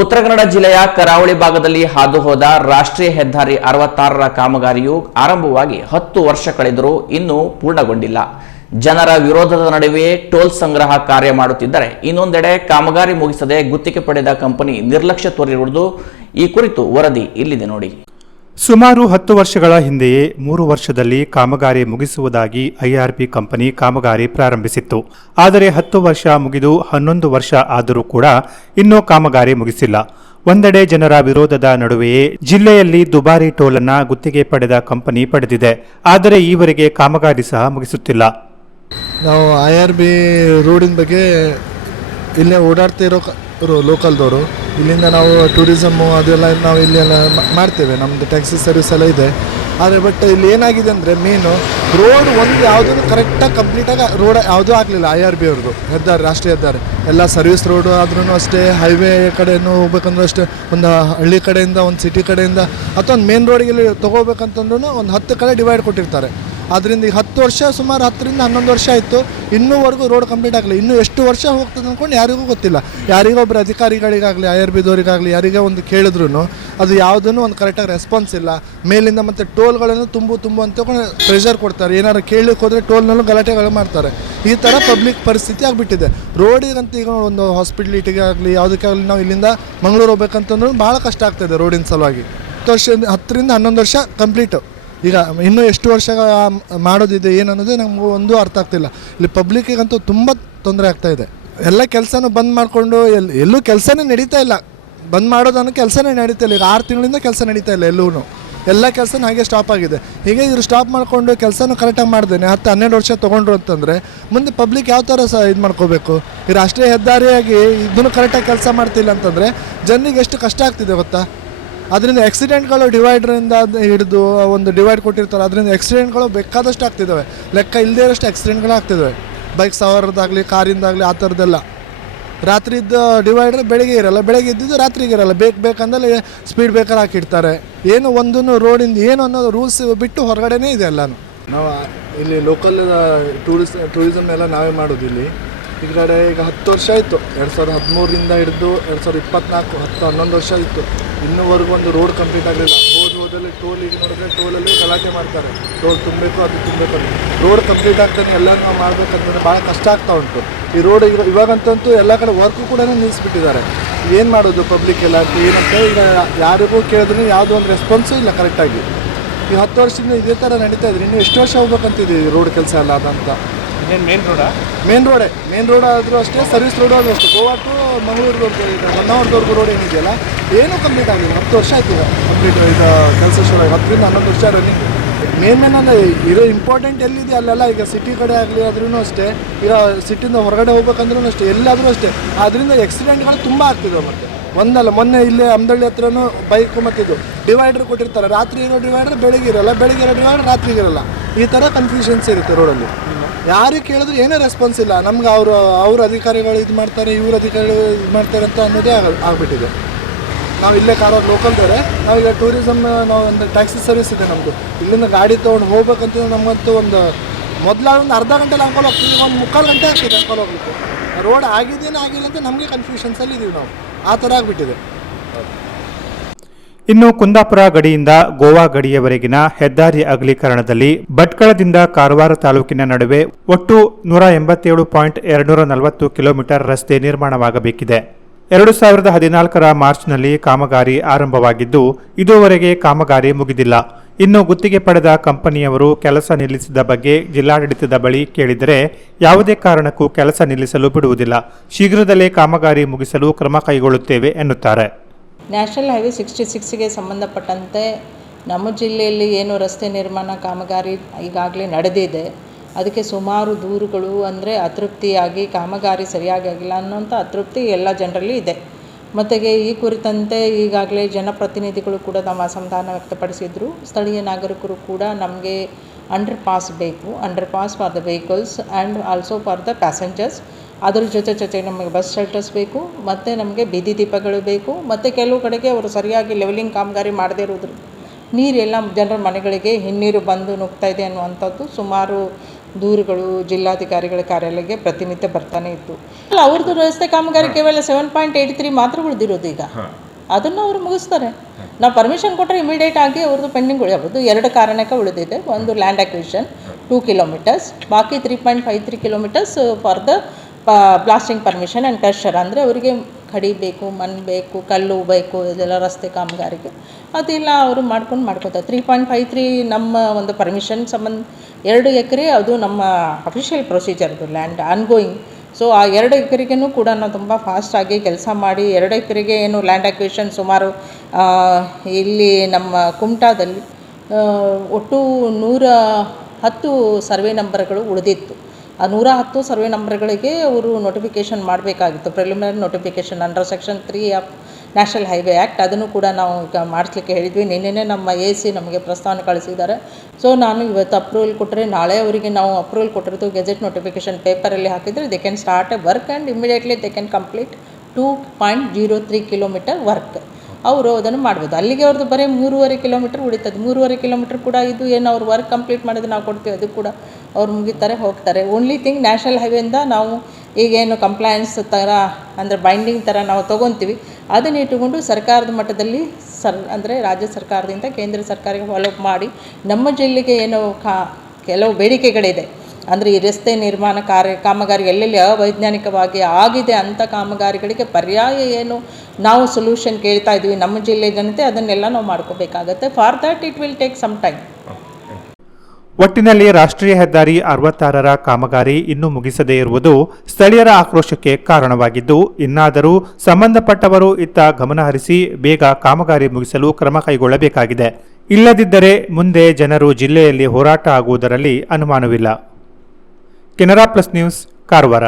ಉತ್ತರ ಕನ್ನಡ ಜಿಲ್ಲೆಯ ಕರಾವಳಿ ಭಾಗದಲ್ಲಿ ಹಾದು ಹೋದ ರಾಷ್ಟ್ರೀಯ ಹೆದ್ದಾರಿ ಅರವತ್ತಾರರ ಕಾಮಗಾರಿಯು ಆರಂಭವಾಗಿ ಹತ್ತು ವರ್ಷ ಕಳೆದರೂ ಇನ್ನೂ ಪೂರ್ಣಗೊಂಡಿಲ್ಲ. ಜನರ ವಿರೋಧದ ನಡುವೆ ಟೋಲ್ ಸಂಗ್ರಹ ಕಾರ್ಯ ಮಾಡುತ್ತಿದ್ದರೆ ಇನ್ನೊಂದೆಡೆ ಕಾಮಗಾರಿ ಮುಗಿಸದೆ ಗುತ್ತಿಗೆ ಪಡೆದ ಕಂಪನಿ ನಿರ್ಲಕ್ಷ್ಯ ತೋರಿರುವುದು ಈ ಕುರಿತು ವರದಿ ಇಲ್ಲಿದೆ ನೋಡಿ. ಸುಮಾರು ಹತ್ತು ವರ್ಷಗಳ ಹಿಂದೆಯೇ ಮೂರು ವರ್ಷದಲ್ಲಿ ಕಾಮಗಾರಿ ಮುಗಿಸುವುದಾಗಿ ಐಆರ್ಪಿ ಕಂಪನಿ ಕಾಮಗಾರಿ ಪ್ರಾರಂಭಿಸಿತ್ತು. ಆದರೆ ಹತ್ತು ವರ್ಷ ಮುಗಿದು ಹನ್ನೊಂದು ವರ್ಷ ಆದರೂ ಕೂಡ ಇನ್ನೂ ಕಾಮಗಾರಿ ಮುಗಿಸಿಲ್ಲ. ಒಂದೆಡೆ ಜನರ ವಿರೋಧದ ನಡುವೆಯೇ ಜಿಲ್ಲೆಯಲ್ಲಿ ದುಬಾರಿ ಟೋಲನ್ನ ಗುತ್ತಿಗೆ ಪಡೆದ ಕಂಪನಿ ಪಡೆದಿದೆ. ಆದರೆ ಈವರೆಗೆ ಕಾಮಗಾರಿ ಸಹ ಮುಗಿಸುತ್ತಿಲ್ಲ. ನಾವು ಐ ಆರ್ ರೋಡಿನ ಬಗ್ಗೆ ಇಲ್ಲೇ ಓಡಾಡ್ತಿರೋ ಲೋಕಲ್ದವರು ಇಲ್ಲಿಂದ ನಾವು ಟೂರಿಸಮ್ಮು ಅದೆಲ್ಲ ನಾವು ಇಲ್ಲಿ ಎಲ್ಲ ಮಾಡ್ತೇವೆ. ನಮ್ಮದು ಟ್ಯಾಕ್ಸಿ ಸರ್ವಿಸ್ ಎಲ್ಲ ಇದೆ. ಆದರೆ ಬಟ್ ಇಲ್ಲಿ ಏನಾಗಿದೆ ಅಂದರೆ ಮೇನು ರೋಡ್ ಒಂದು ಯಾವುದೂ ಕರೆಕ್ಟಾಗಿ ಕಂಪ್ಲೀಟಾಗಿ ರೋಡ್ ಯಾವುದೂ ಆಗಲಿಲ್ಲ. ಐ ಆರ್ ಬಿ ಅವ್ರದ್ದು. ಹೆದ್ದಾರಿ, ರಾಷ್ಟ್ರೀಯ ಹೆದ್ದಾರಿ. ಎಲ್ಲ ಸರ್ವಿಸ್ ರೋಡು ಆದ್ರೂ ಅಷ್ಟೇ ಹೈವೇ ಕಡೆಯೂ ಹೋಗ್ಬೇಕಂದ್ರೂ ಅಷ್ಟೇ, ಒಂದು ಹಳ್ಳಿ ಕಡೆಯಿಂದ, ಒಂದು ಸಿಟಿ ಕಡೆಯಿಂದ, ಅಥವಾ ಒಂದು ಮೇನ್ ರೋಡಿಗೆ ತೊಗೋಬೇಕಂತಂದ್ರೂ ಒಂದು ಹತ್ತು ಕಡೆ ಡಿವೈಡ್ ಕೊಟ್ಟಿರ್ತಾರೆ. ಅದರಿಂದ ಈಗ ಹತ್ತು ವರ್ಷ ಸುಮಾರು ಹತ್ತರಿಂದ ಹನ್ನೊಂದು ವರ್ಷ ಆಯಿತು. ಇನ್ನೂವರೆಗೂ ರೋಡ್ ಕಂಪ್ಲೀಟ್ ಆಗಲಿ ಇನ್ನೂ ಎಷ್ಟು ವರ್ಷ ಹೋಗ್ತದೆ ಅಂದ್ಕೊಂಡು ಯಾರಿಗೂ ಗೊತ್ತಿಲ್ಲ. ಯಾರಿಗೋ ಒಬ್ಬರು ಅಧಿಕಾರಿಗಳಿಗಾಗಲಿ ಐ ಆರ್ ಬಿದವರಿಗಾಗಲಿ, ಯಾರಿಗೋ ಒಂದು ಕೇಳಿದ್ರು ಅದು ಯಾವುದನ್ನು ಒಂದು ಕರೆಕ್ಟಾಗಿ ರೆಸ್ಪಾನ್ಸ್ ಇಲ್ಲ. ಮೇಲಿಂದ ಮತ್ತು ಟೋಲ್ಗಳನ್ನು ತುಂಬು ತುಂಬು ಅಂತ ಪ್ರೆಷರ್ ಕೊಡ್ತಾರೆ. ಏನಾದ್ರು ಕೇಳಲಿಕ್ಕೆ ಹೋದರೆ ಟೋಲ್ನಲ್ಲೂ ಗಲಾಟೆಗಳು ಮಾಡ್ತಾರೆ. ಈ ಥರ ಪಬ್ಲಿಕ್ ಪರಿಸ್ಥಿತಿ ಆಗಿಬಿಟ್ಟಿದೆ. ರೋಡಿಗಂತ ಈಗ ಒಂದು ಹಾಸ್ಪಿಟ್ಲಿಟಿಗೆ ಆಗಲಿ ಯಾವುದಕ್ಕಾಗಲಿ ನಾವು ಇಲ್ಲಿಂದ ಮಂಗಳೂರು ಹೋಗ್ಬೇಕಂತಂದ್ರೂ ಭಾಳ ಕಷ್ಟ ಆಗ್ತಾಯಿದೆ ರೋಡಿನ ಸಲುವಾಗಿ. ಹತ್ತು ವರ್ಷ, ಹತ್ತರಿಂದ ಹನ್ನೊಂದು ವರ್ಷ ಕಂಪ್ಲೀಟು ಈಗ ಇನ್ನೂ ಎಷ್ಟು ವರ್ಷ ಮಾಡೋದಿದೆ ಏನು ಅನ್ನೋದು ನಮ್ಗೆ ಒಂದು ಅರ್ಥ ಆಗ್ತಿಲ್ಲ. ಇಲ್ಲಿ ಪಬ್ಲಿಕ್ಕಿಗಂತೂ ತುಂಬ ತೊಂದರೆ ಆಗ್ತಾ ಇದೆ. ಎಲ್ಲ ಕೆಲಸನೂ ಬಂದ್ ಮಾಡಿಕೊಂಡು ಎಲ್ಲಿ ಎಲ್ಲೂ ಕೆಲಸನೇ ನಡೀತಾ ಇಲ್ಲ. ಬಂದ್ ಮಾಡೋದನ್ನು ಕೆಲಸನೇ ನಡೀತಾ ಇಲ್ಲ. ಈಗ ಆರು ತಿಂಗಳಿಂದ ಕೆಲಸ ನಡೀತಾ ಇಲ್ಲ ಎಲ್ಲೂ ಎಲ್ಲ ಕೆಲಸನೂ ಹಾಗೆ ಸ್ಟಾಪ್ ಆಗಿದೆ. ಹೀಗೆ ಇವರು ಸ್ಟಾಪ್ ಮಾಡಿಕೊಂಡು ಕೆಲಸನೂ ಕರೆಕ್ಟಾಗಿ ಮಾಡ್ದೇನೆ. ಹತ್ತು ಹನ್ನೆರಡು ವರ್ಷ ತೊಗೊಂಡ್ರು ಅಂತಂದರೆ ಮುಂದೆ ಪಬ್ಲಿಕ್ ಯಾವ ಥರ ಸಹ ಇದು ಮಾಡ್ಕೋಬೇಕು? ಈ ರಾಷ್ಟ್ರೀಯ ಹೆದ್ದಾರಿಯಾಗಿ ಇದನ್ನು ಕರೆಕ್ಟಾಗಿ ಕೆಲಸ ಮಾಡ್ತಿಲ್ಲ ಅಂತಂದರೆ ಜನರಿಗೆ ಎಷ್ಟು ಕಷ್ಟ ಆಗ್ತಿದೆ ಗೊತ್ತಾ? ಅದರಿಂದ ಆಕ್ಸಿಡೆಂಟ್ಗಳು ಡಿವೈಡ್ರಿಂದ ಹಿಡಿದು ಒಂದು ಡಿವೈಡ್ ಕೊಟ್ಟಿರ್ತಾರೆ, ಅದರಿಂದ ಆಕ್ಸಿಡೆಂಟ್ಗಳು ಬೇಕಾದಷ್ಟು ಆಗ್ತಿದ್ದಾವೆ. ಲೆಕ್ಕ ಇಲ್ಲದೇ ಇರೋಷ್ಟು ಆಕ್ಸಿಡೆಂಟ್ಗಳು ಆಗ್ತಿದ್ದಾವೆ. ಬೈಕ್ ಸವಾರದಾಗಲಿ, ಕಾರಿಂದಾಗಲಿ, ಆ ಥರದ್ದೆಲ್ಲ. ರಾತ್ರಿದ್ದು ಡಿವೈಡ್ರ್ ಬೆಳಗ್ಗೆ ಇರಲ್ಲ, ಬೆಳಗ್ಗೆ ಇದ್ದಿದ್ದು ರಾತ್ರಿಗೆ ಇರಲ್ಲ. ಬೇಕು, ಬೇಕಂದಲ್ಲಿ ಸ್ಪೀಡ್ ಬ್ರೇಕರ್ ಹಾಕಿರ್ತಾರೆ ಏನು ಒಂದೂ ರೋಡಿಂದ ಏನು ಅನ್ನೋದು ರೂಲ್ಸ್ ಬಿಟ್ಟು ಹೊರಗಡೆನೇ ಇದೆ ಎಲ್ಲನೂ. ನಾವು ಇಲ್ಲಿ ಲೋಕಲ್ ಟೂರಿಸ್ ಟೂರಿಸಮ್ ಎಲ್ಲ ನಾವೇ ಮಾಡೋದು ಇಲ್ಲಿ. ಈ ಕಡೆ ಈಗ ಹತ್ತು ವರ್ಷ ಆಯಿತು. ಎರಡು ಸಾವಿರದ ಹದಿಮೂರರಿಂದ ಹಿಡಿದು ಎರಡು ಸಾವಿರದ ಇಪ್ಪತ್ತ್ನಾಲ್ಕು ಹತ್ತು, ಹನ್ನೊಂದು ವರ್ಷ ಇತ್ತು ಇನ್ನೂವರೆಗೂ ಒಂದು ರೋಡ್ ಕಂಪ್ಲೀಟ್ ಆಗಲಿಲ್ಲ. ಹೋದ ಹೋದಲ್ಲಿ ಟೋಲ್ ಈಗ ನೋಡಿದ್ರೆ ಟೋಲಲ್ಲಿ ಗಲಾಟೆ ಮಾಡ್ತಾರೆ. ಟೋಲ್ ತುಂಬಬೇಕು, ಅದು ತುಂಬಬೇಕು ರೋಡ್ ಕಂಪ್ಲೀಟ್ ಆಗ್ತಾನೆ ಎಲ್ಲ ನಾವು ಮಾಡ್ಬೇಕಂತಂದ್ರೆ ಭಾಳ ಕಷ್ಟ ಆಗ್ತಾ ಉಂಟು. ಈ ರೋಡ್ ಈಗ ಇವಾಗಂತಂತೂ ಎಲ್ಲ ಕಡೆ ವರ್ಕು ಕೂಡ ನಿಲ್ಲಿಸ್ಬಿಟ್ಟಿದ್ದಾರೆ ಏನು ಮಾಡೋದು ಪಬ್ಲಿಕ್ ಎಲ್ಲ? ಏನಂತ ಈಗ ಯಾರಿಗೂ ಕೇಳಿದ್ರೂ ಯಾವುದೋ ಒಂದು ರೆಸ್ಪಾನ್ಸು ಇಲ್ಲ ಕರೆಕ್ಟಾಗಿ ಈ ಹತ್ತು ವರ್ಷದಿಂದ ಇದೇ ಥರ ನಡೀತಾ ಇದ್ರೆ ಇನ್ನು ಎಷ್ಟು ವರ್ಷ ಹೋಗ್ಬೇಕಂತಿದೆ ಈ ರೋಡ್ ಕೆಲಸ ಎಲ್ಲ ಅದಂತ? ಇನ್ನೇನು ಮೇನ್ ರೋಡಾ ಮೇನ್ ರೋಡೇ ಮೇನ್ ರೋಡ್ ಆದರೂ ಅಷ್ಟೇ ಸರ್ವಿಸ್ ರೋಡ್ ಆದರೂ ಅಷ್ಟೇ. ಗೋವಾ ಟು ಮಂಗಳೂರುವರೆಗೂ ಇದೆ ಒನ್ ಅವರ್ದವರೆಗೂ ರೋಡ್ ಏನಿದೆಯಲ್ಲ ಏನೂ ಕಂಪ್ಲೀಟ್ ಆಗಿಲ್ಲ. ಹತ್ತು ವರ್ಷ ಆಯ್ತು ಈಗ. ಕಂಪ್ಲೀಟ್ ಇದು ಕೆಲಸ ಶುರು ಆಗಿ ಹತ್ತರಿಂದ ಹನ್ನೊಂದು ವರ್ಷ ರನ್ನಿಂಗ್ ಮೇನ್ ಮೇನ್ ಅಂದರೆ ಇರೋ ಇಂಪಾರ್ಟೆಂಟ್ ಎಲ್ಲಿದೆ? ಅಲ್ಲೆಲ್ಲ ಈಗ ಸಿಟಿ ಕಡೆ ಆಗಲಿ ಆದ್ರೂ ಅಷ್ಟೇ. ಈಗ ಸಿಟಿಯಿಂದ ಹೊರಗಡೆ ಹೋಗ್ಬೇಕಂದ್ರೂ ಅಷ್ಟೇ. ಎಲ್ಲಾದರೂ ಅಷ್ಟೇ. ಅದರಿಂದ ಆಕ್ಸಿಡೆಂಟ್ಗಳು ತುಂಬ ಆಗ್ತಿದ್ದವು ಮತ್ತೆ. ಒಂದಲ್ಲ ಮೊನ್ನೆ ಇಲ್ಲೇ ಅಮ್ದಳ್ಳಿ ಹತ್ರನೂ ಬೈಕ್ ಮತ್ತು ಇದು ಡಿವೈಡರ್ ಕೊಟ್ಟಿರ್ತಾರೆ. ರಾತ್ರಿ ಇರೋ ಡಿವೈಡರ್ ಬೆಳಿಗ್ಗೆ ಇರಲ್ಲ. ಬೆಳಿಗ್ಗೆ ಇರೋ ಡಿವೈಡರ್ ರಾತ್ರಿಗೆ ಇರೋಲ್ಲ. ಈ ಥರ ಕನ್ಫ್ಯೂಷನ್ಸ್ ಇರುತ್ತೆ ರೋಡಲ್ಲಿ ಯಾರಿಗೆ ಕೇಳಿದ್ರು ಏನೇ ರೆಸ್ಪಾನ್ಸ್ ಇಲ್ಲ. ನಮ್ಗೆ ಅವರು, ಅವ್ರ ಅಧಿಕಾರಿಗಳು ಇದು ಮಾಡ್ತಾರೆ, ಇವ್ರ ಅಧಿಕಾರಿಗಳು ಇದು ಮಾಡ್ತಾರೆ ಅಂತ ಅನ್ನೋದೇ ಆಗ, ಆಗ್ಬಿಟ್ಟಿದೆ. ನಾವು ಇಲ್ಲೇ ಕಾರವಾರ ನಾವು ಈಗ ಟೂರಿಸಮ್ ನಾವು ಒಂದು ಟ್ಯಾಕ್ಸಿ ಸರ್ವಿಸ್ ಇದೆ ನಮ್ಮದು ಇಲ್ಲಿಂದ ಗಾಡಿ ತೊಗೊಂಡು ಹೋಗ್ಬೇಕಂತ ನಮ್ಮಂತೂ ಒಂದು ಮೊದಲ ಒಂದು ಅರ್ಧ ಗಂಟೆಲಿ ಅಂಕೋಲ್ ಹೋಗ್ತೀವಿ. ಒಂದು ಮುಕ್ಕಾಲು ಗಂಟೆ ಆಗ್ತಿದೆ ಅಂಕೋಲ್ ಹೋಗ್ಲಿಕ್ಕೆ. ರೋಡ್ ಆಗಿದ್ದೇನೆ ಆಗಿಲ್ಲ ಅಂತ ನಮಗೆ ಕನ್ಫ್ಯೂಷನ್ಸಲ್ಲಿ ಇದ್ದೀವಿ ನಾವು. ಆ ಥರ ಆಗಿಬಿಟ್ಟಿದೆ. ಇನ್ನು ಕುಂದಾಪುರ ಗಡಿಯಿಂದ ಗೋವಾ ಗಡಿಯವರೆಗಿನ ಹೆದ್ದಾರಿ ಅಗಲೀಕರಣದಲ್ಲಿ ಭಟ್ಕಳದಿಂದ ಕಾರವಾರ ತಾಲೂಕಿನ ನಡುವೆ ಒಟ್ಟು ನೂರ ಎಂಬತ್ತೇಳು ಪಾಯಿಂಟ್ ಎರಡುನೂರ ನಲವತ್ತು ಕಿಲೋಮೀಟರ್ ರಸ್ತೆ ನಿರ್ಮಾಣವಾಗಬೇಕಿದೆ. ಎರಡು ಸಾವಿರದ ಹದಿನಾಲ್ಕರ ಮಾರ್ಚ್ನಲ್ಲಿ ಕಾಮಗಾರಿ ಆರಂಭವಾಗಿದ್ದು, ಇದುವರೆಗೆ ಕಾಮಗಾರಿ ಮುಗಿದಿಲ್ಲ. ಇನ್ನು ಗುತ್ತಿಗೆ ಪಡೆದ ಕಂಪನಿಯವರು ಕೆಲಸ ನಿಲ್ಲಿಸಿದ ಬಗ್ಗೆ ಜಿಲ್ಲಾಡಳಿತದ ಬಳಿ ಕೇಳಿದರೆ ಯಾವುದೇ ಕಾರಣಕ್ಕೂ ಕೆಲಸ ನಿಲ್ಲಿಸಲು ಬಿಡುವುದಿಲ್ಲ. ಶೀಘ್ರದಲ್ಲೇ ಕಾಮಗಾರಿ ಮುಗಿಸಲು ಕ್ರಮ ಕೈಗೊಳ್ಳುತ್ತೇವೆ ಎನ್ನುತ್ತಾರೆ. ನ್ಯಾಷನಲ್ ಹೈವೇ ಸಿಕ್ಸ್ಟಿ ಸಿಕ್ಸ್ಗೆ ಸಂಬಂಧಪಟ್ಟಂತೆ ನಮ್ಮ ಜಿಲ್ಲೆಯಲ್ಲಿ ಏನು ರಸ್ತೆ ನಿರ್ಮಾಣ ಕಾಮಗಾರಿ ಈಗಾಗಲೇ ನಡೆದಿದೆ. ಅದಕ್ಕೆ ಸುಮಾರು ದೂರುಗಳು ಅಂದರೆ ಅತೃಪ್ತಿಯಾಗಿ ಕಾಮಗಾರಿ ಸರಿಯಾಗಿ ಆಗಿಲ್ಲ ಅನ್ನೋಂಥ ಅತೃಪ್ತಿ ಎಲ್ಲ ಜನರಲ್ಲಿ ಇದೆ. ಮತ್ತೆಗೆ ಈ ಕುರಿತಂತೆ ಈಗಾಗಲೇ ಜನಪ್ರತಿನಿಧಿಗಳು ಕೂಡ ತಮ್ಮ ಅಸಮಾಧಾನ ವ್ಯಕ್ತಪಡಿಸಿದರು. ಸ್ಥಳೀಯ ನಾಗರಿಕರು ಕೂಡ ನಮಗೆ ಅಂಡರ್ ಪಾಸ್ ಬೇಕು underpass for the vehicles and also for the passengers. ಅದ್ರ ಜೊತೆ ಜೊತೆ ನಮಗೆ ಬಸ್ ಶೆಲ್ಟರ್ಸ್ ಬೇಕು ಮತ್ತು ನಮಗೆ ಬೀದಿ ದೀಪಗಳು ಬೇಕು ಮತ್ತು ಕೆಲವು ಕಡೆಗೆ ಅವರು ಸರಿಯಾಗಿ ಲೆವೆಲಿಂಗ್ ಕಾಮಗಾರಿ ಮಾಡದೇ ಇರೋದ್ರ ನೀರೆಲ್ಲ ಜನರ ಮನೆಗಳಿಗೆ ಹಿನ್ನೀರು ಬಂದು ನುಗ್ತಾ ಇದೆ ಅನ್ನುವಂಥದ್ದು ಸುಮಾರು ದೂರುಗಳು ಜಿಲ್ಲಾಧಿಕಾರಿಗಳ ಕಾರ್ಯಾಲಯಕ್ಕೆ ಪ್ರತಿನಿತ್ಯ ಬರ್ತಾನೆ ಇತ್ತು. ಅಲ್ಲ ಅವ್ರದ್ದು ರಸ್ತೆ ಕಾಮಗಾರಿ ಕೇವಲ ಸೆವೆನ್ ಪಾಯಿಂಟ್ ಏಯ್ಟ್ ತ್ರೀ ಮಾತ್ರ ಉಳಿದಿರೋದು ಈಗ. ಅದನ್ನು ಅವರು ಮುಗಿಸ್ತಾರೆ. ನಾವು ಪರ್ಮಿಷನ್ ಕೊಟ್ಟರೆ ಇಮಿಡಿಯೇಟ್ ಆಗಿ ಅವ್ರದ್ದು ಪೆಂಡಿಂಗ್ ಉಳಿಯೋದು ಎರಡು ಕಾರಣಕ್ಕೆ ಉಳಿದಿದೆ. ಒಂದು ಲ್ಯಾಂಡ್ ಅಕ್ವಿಷನ್ ಟೂ ಕಿಲೋಮೀಟರ್ಸ್ ಬಾಕಿ three point five three kilometres for the blasting permission and crusher ಅಂದರೆ ಅವರಿಗೆ ಕಡಿ ಬೇಕು ಮಣ್ಣು ಬೇಕು, ಕಲ್ಲು ಬೇಕು, ಇದೆಲ್ಲ ರಸ್ತೆ ಕಾಮಗಾರಿಗೆ. ಅದೆಲ್ಲ, ಅವರು ಮಾಡ್ಕೊಂಡು ಮಾಡ್ಕೋತಾರೆ. ತ್ರೀ ಪಾಯಿಂಟ್ ಫೈವ್ ತ್ರೀ ನಮ್ಮ ಒಂದು ಪರ್ಮಿಷನ್ ಸಂಬಂಧ, ಎರಡು ಎಕರೆ ಅದು ನಮ್ಮ ಅಫಿಷಿಯಲ್ ಪ್ರೊಸೀಜರ್ದು ಲ್ಯಾಂಡ್ ಆನ್ಗೋಯಿಂಗ್ ಸೊ ಆ ಎರಡು ಎಕರೆಗೂ ಕೂಡ ನಾವು ತುಂಬ ಫಾಸ್ಟಾಗಿ ಕೆಲಸ ಮಾಡಿ, ಎರಡು ಎಕರೆಗೆ ಏನು ಲ್ಯಾಂಡ್ ಅಕ್ವಿಷನ್ ಸುಮಾರು ಇಲ್ಲಿ ನಮ್ಮ ಕುಮಟಾದಲ್ಲಿ ಒಟ್ಟು ನೂರ ಹತ್ತು ಸರ್ವೆ ನಂಬರ್ಗಳು ಉಳಿದಿತ್ತು. ಆ ನೂರ ಹತ್ತು ಸರ್ವೆ ನಂಬರ್ಗಳಿಗೆ ಅವರು ನೋಟಿಫಿಕೇಷನ್ ಮಾಡಬೇಕಾಗಿತ್ತು. Preliminary notification under section three of national highway act ಅದನ್ನು ಕೂಡ ನಾವು ಮಾಡಿಸ್ಲಿಕ್ಕೆ ಹೇಳಿದ್ವಿ. ನಿನ್ನೆನೇ ನಮ್ಮ ಎ ಸಿ ನಮಗೆ ಪ್ರಸ್ತಾವನೆ ಕಳಿಸಿದ್ದಾರೆ. ಸೊ ನಾನು ಇವತ್ತು ಅಪ್ರೂವಲ್ ಕೊಟ್ಟರೆ ನಾಳೆ ಅವರಿಗೆ ನಾವು ಅಪ್ರೂವಲ್ ಕೊಟ್ಟಿರೋದು ಗೆಜೆಟ್ ನೋಟಿಫಿಕೇಷನ್ ಪೇಪರಲ್ಲಿ ಹಾಕಿದರೆ they can start a work and immediately they can complete two point zero three kilometre work ಅವರು ಅದನ್ನು ಮಾಡ್ಬೋದು. ಅಲ್ಲಿಗೆ ಅವ್ರದ್ದು ಬರೀ ಮೂರುವರೆ ಕಿಲೋಮೀಟರ್ ಉಳಿತದೆ. ಮೂರುವರೆ ಕಿಲೋಮೀಟರ್ ಕೂಡ ಇದು ಏನು ಅವ್ರು ವರ್ಕ್ ಕಂಪ್ಲೀಟ್ ಮಾಡಿದ್ರೆ ನಾವು ಕೊಡ್ತೀವಿ. ಅದು ಕೂಡ ಅವ್ರು ಮುಗಿತಾರೆ, ಹೋಗ್ತಾರೆ. ಓನ್ಲಿ ಥಿಂಗ್ ನ್ಯಾಷನಲ್ ಹೈವೇಯಿಂದ ನಾವು ಈಗೇನು ಕಂಪ್ಲಯನ್ಸ್ ಥರ ಅಂದರೆ ಬೈಂಡಿಂಗ್ ಥರ ನಾವು ತೊಗೊತೀವಿ. ಅದನ್ನ ಇಟ್ಟುಕೊಂಡು ಸರ್ಕಾರದ ಮಟ್ಟದಲ್ಲಿ ಸರ್, ಅಂದರೆ ರಾಜ್ಯ ಸರ್ಕಾರದಿಂದ ಕೇಂದ್ರ ಸರ್ಕಾರಕ್ಕೆ ಫಾಲೋ ಮಾಡಿ ನಮ್ಮ ಜಿಲ್ಲೆಗೆ ಏನು ಕಾ, ಕೆಲವು ಬೇಡಿಕೆಗಳಿದೆ. ಅಂದರೆ ಈ ರಸ್ತೆ ನಿರ್ಮಾಣ ಕಾರ್ಯ, ಕಾಮಗಾರಿ ಎಲ್ಲೆಲ್ಲಿ ಅವೈಜ್ಞಾನಿಕವಾಗಿ ಆಗಿದೆ ಅಂಥ ಕಾಮಗಾರಿಗಳಿಗೆ ಪರ್ಯಾಯ ಏನು ನಾವು ಸೊಲ್ಯೂಷನ್ ಕೇಳ್ತಾ ಇದ್ದೀವಿ. ನಮ್ಮ ಜಿಲ್ಲೆ ಜನತೆ ಅದನ್ನೆಲ್ಲ ನಾವು ಮಾಡ್ಕೋಬೇಕಾಗತ್ತೆ. For that it will take some time ಒಟ್ಟಿನಲ್ಲಿ ರಾಷ್ಟ್ರೀಯ ಹೆದ್ದಾರಿ ಅರವತ್ತಾರರ ಕಾಮಗಾರಿ ಇನ್ನೂ ಮುಗಿಸದೇ ಇರುವುದು ಸ್ಥಳೀಯರ ಆಕ್ರೋಶಕ್ಕೆ ಕಾರಣವಾಗಿದ್ದು, ಇನ್ನಾದರೂ ಸಂಬಂಧಪಟ್ಟವರು ಇತ್ತ ಗಮನಹರಿಸಿ ಬೇಗ ಕಾಮಗಾರಿ ಮುಗಿಸಲು ಕ್ರಮ ಕೈಗೊಳ್ಳಬೇಕಾಗಿದೆ. ಇಲ್ಲದಿದ್ದರೆ ಮುಂದೆ ಜನರು ಜಿಲ್ಲೆಯಲ್ಲಿ ಹೋರಾಟ ಆಗುವುದರಲ್ಲಿ ಅನುಮಾನವಿಲ್ಲ. Canara plus news, Karwar.